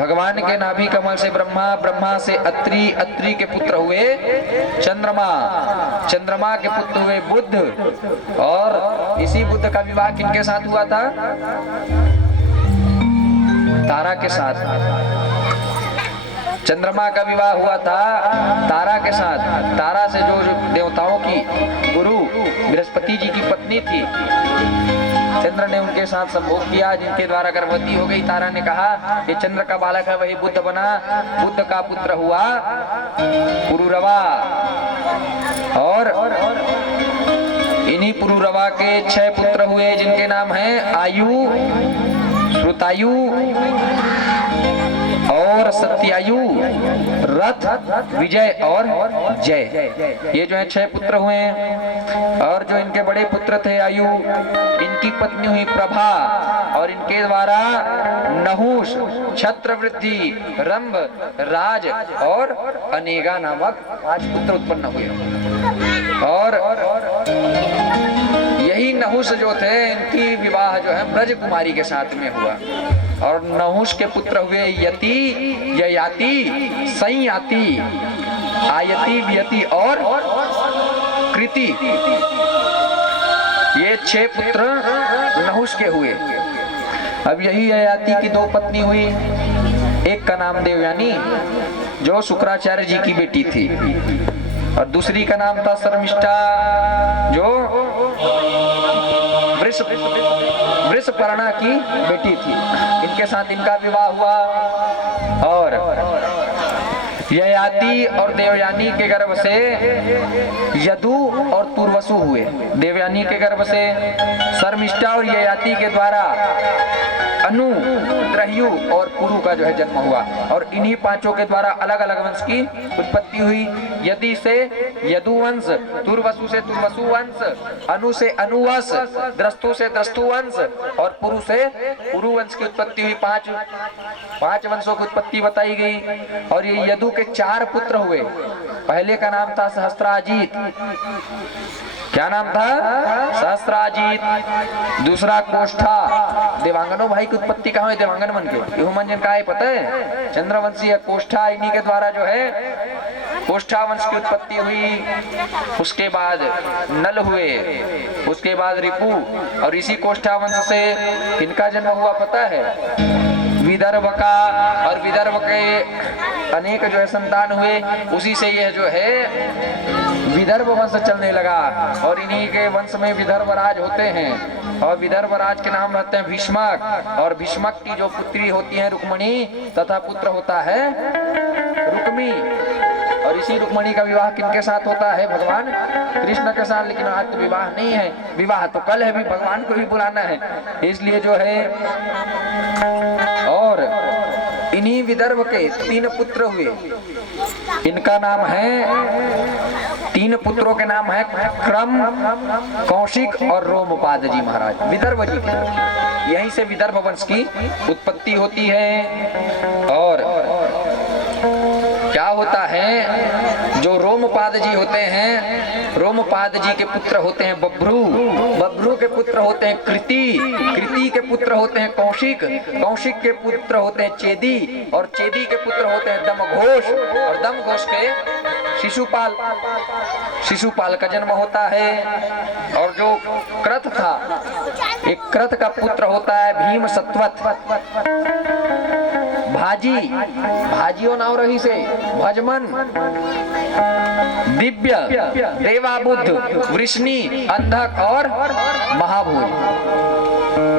भगवान के नाभि कमल से ब्रह्मा, ब्रह्मा से अत्रि, अत्रि के पुत्र हुए चंद्रमा, चंद्रमा के पुत्र हुए बुध। और इसी बुध का विवाह किनके साथ हुआ था? तारा के साथ। चंद्रमा का विवाह हुआ था तारा के साथ। तारा से जो देवताओं की गुरु बृहस्पति जी की पत्नी थी, चंद्र ने उनके साथ संभोग किया, जिनके द्वारा गर्भवती हो गई। तारा ने कहा कि चंद्र का बालक है वही बुध बना। बुध का पुत्र हुआ पुरुरवा। और इन्हीं पुरुरवा के 6 पुत्र हुए, जिनके नाम हैं आयु, श्रुतायु और सत्यायु, रथ, विजय और जय। ये जो है 6 पुत्र हुए हैं। और जो इनके बड़े पुत्र थे आयु, इनकी पत्नी हुई प्रभा, और इनके द्वारा नहुष, छत्रवृद्धि, रंभ, राज और अनेगा नामक 5 पुत्र उत्पन्न हुए। और यही नहुष जो थे, इनकी विवाह जो है ब्रज कुमारी के साथ में हुआ। और नहुष के पुत्र हुए यति, ययाति, संयाति, आयति, व्यति और कृति। ये 6 पुत्र नहुष के हुए। अब यही ययाति की 2 पत्नी हुई। एक का नाम देवयानी, जो शुक्राचार्य जी की बेटी थी, और दूसरी का नाम था शर्मिष्ठा, जो वृषपर्णा की बेटी थी। इनके साथ इनका विवाह हुआ। और ययाति और देवयानी के गर्भ से यदु और तुर्वसु हुए। देवयानी के गर्भ से शर्मिष्ठा और ययाति के द्वारा अनु, द्रह्यु और पुरु का जो है जन्म हुआ। और इन्हीं 5 के द्वारा अलग अलग वंश की उत्पत्ति हुई। यदि से यदुवंश, तुर्वसु से तुर्वसु वंश, अनु से अनुवंश, द्रस्तु से द्रस्तु वंश और पुरु से पुरु वंश की उत्पत्ति हुई। 5 वंशों की उत्पत्ति बताई गई। और ये यदु के 4 पुत्र हुए। पहले का नाम था सहस्त्राजीत। क्या नाम था? सहस्त्राजीत। दूसरा कोष्ठा। देवांगनो भाई की उत्पत्ति कहाँ हुई? देवांगन मन के युमंजन का है पता है? चंद्रवंशी है कोष्ठा। इन्हीं के द्वारा जो है कोष्ठा वंश की उत्पत्ति हुई। उसके बाद नल हुए, उसके बाद रिपु। और इसी कोष्ठा वंश से किनका जन्म हुआ पता है? विदर्भ का। और विदर्भ के अनेक जो है संतान हुए। उसी से यह जो है विदर्भ वंश चलने लगा। और इन्हीं के वंश में विदर्भ राज होते हैं। और विदर्भ राज के नाम रहते हैं भीष्मक। और भीष्मक की जो पुत्री होती है रुक्मणी, तथा पुत्र होता है रुक्मी। और इसी रुक्मणी का विवाह किनके साथ होता है? भगवान कृष्ण के साथ। लेकिन आज तो विवाह नहीं है, विवाह तो कल है, भी भगवान को भी बुलाना है, इसलिए जो है। और इन्हीं विदर्भ के 3 पुत्र हुए। इनका नाम है, 3 पुत्रों के नाम है क्रम, कौशिक और रोमपाद जी महाराज, विदर्भ जी के। यहीं से विदर्भ वंश की उत्पत्ति होती है। और क्या होता है, जो रोमपाद जी होते हैं, रोमपाद जी के पुत्र होते हैं बब्रू, बब्रू के पुत्र होते हैं कृति, कृति के पुत्र होते हैं कौशिक, कौशिक के पुत्र होते हैं चेदी, और चेदी के पुत्र होते हैं दमघोष, और दमघोष के शिशुपाल, शिशुपाल का जन्म होता है। और जो क्रत था, एक क्रत का पुत्र होता है भीम सत्वत, भाजी, भाजियों नाव रही से भजमन, दिव्य, देवाबुद्ध, वृष्णि, अंधक और महाभोज।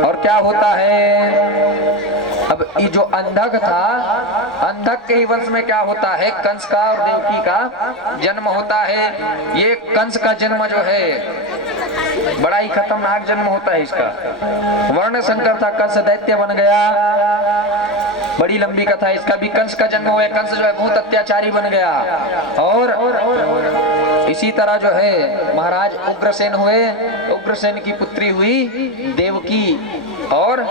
और क्या होता है, अब ये जो अंधक था, अंधक के ही वंश में क्या होता है, कंस का और देवकी का जन्म होता है। ये कंस का जन्म जो है बड़ा ही खतरनाक जन्म होता है इसका। वर्ण संकर था, कंस दैत्य बन गया। बड़ी लंबी कथा है इसका भी। कंस का जन्म हुआ, कंस जो है बहुत अत्याचारी बन गया। और इसी तरह जो है महाराज उग्रसेन हुए, उग्रसेन की पुत्री हुई देवकी, और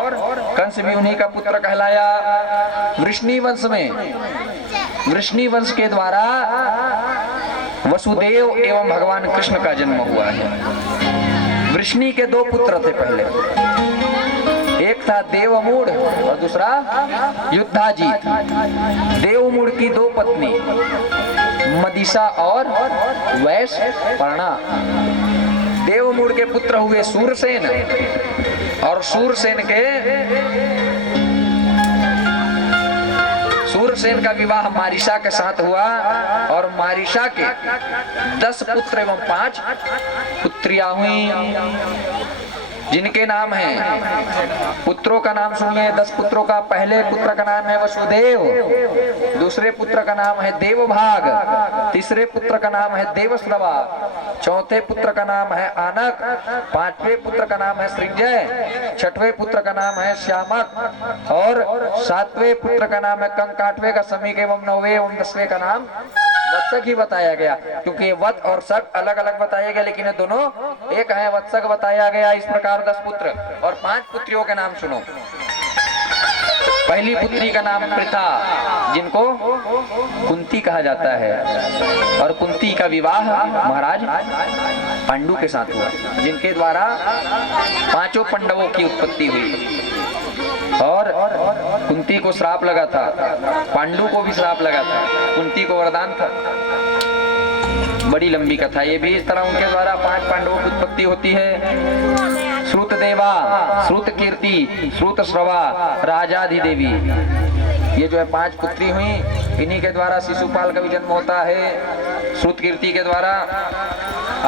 कंस भी उन्हीं का पुत्र कहलाया। वृष्णि वंश में, वृष्णि वंश के द्वारा वसुदेव एवं भगवान कृष्ण का जन्म हुआ है। वृष्णि के 2 पुत्र थे पहले, एक था देवमूढ़ और दूसरा युद्धाजीत। देवमूढ़ की दो पत्नी मदिशा और वैशपर्णा। देवमूढ़ के पुत्र हुए सूरसेन और सूरसेन का विवाह मारिशा के साथ हुआ और मारिशा के 10 पुत्र एवं 5 पुत्रियां हुई जिनके नाम हैं, पुत्रों का नाम सुनिए 10 पुत्रों का। पहले पुत्र का नाम है वसुदेव, दूसरे पुत्र का नाम है देवभाग, तीसरे पुत्र का नाम है देवश्रवा, चौथे पुत्र का नाम है आनक, पांचवें पुत्र का नाम है सृंजय, छठवें पुत्र का नाम है श्यामक और सातवें पुत्र का नाम है कंक, आठवें का समीक एवं नौवें एवं 10वें का नाम वत्सक ही बताया गया, क्योंकि वत और सक अलग अलग बताए गए लेकिन ये दोनों एक है। वत्सक बताया गया। इस प्रकार 10 पुत्र और 5 पुत्रियों के नाम सुनो। पहली पुत्री का नाम पृथा, जिनको कुंती कहा जाता है, और कुंती का विवाह महाराज पांडु के साथ हुआ, जिनके द्वारा 5 पांडवों की उत्पत्ति हुई। और कुंती को श्राप लगा था, पांडु को भी श्राप लगा था, कुंती को वरदान था। बड़ी लंबी कथा ये भी। इस तरह उनके द्वारा 5 पांडवों की उत्पत्ति होती है। श्रुतदेवा, श्रुतकीर्ति, श्रुतश्रवा, राजाधिदेवी, ये जो है 5 पुत्री हुई। इन्हीं के द्वारा शिशुपाल का भी जन्म होता है, श्रुतकीर्ति के द्वारा।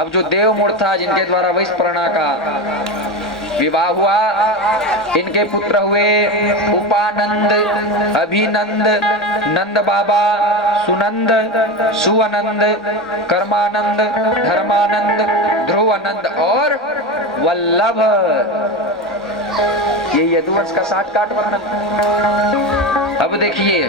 अब जो देवमूढ़ था, जिनके द्वारा वैशपर्णा का विवाह हुआ, इनके पुत्र हुए उपानंद, अभिनंद, नंद बाबा, सुनंद, सुअनंद, कर्मानंद, धर्मानंद, ध्रुवानंद और वल्लभ। ये यदुवंश का 60 काट वर्णन। अब देखिए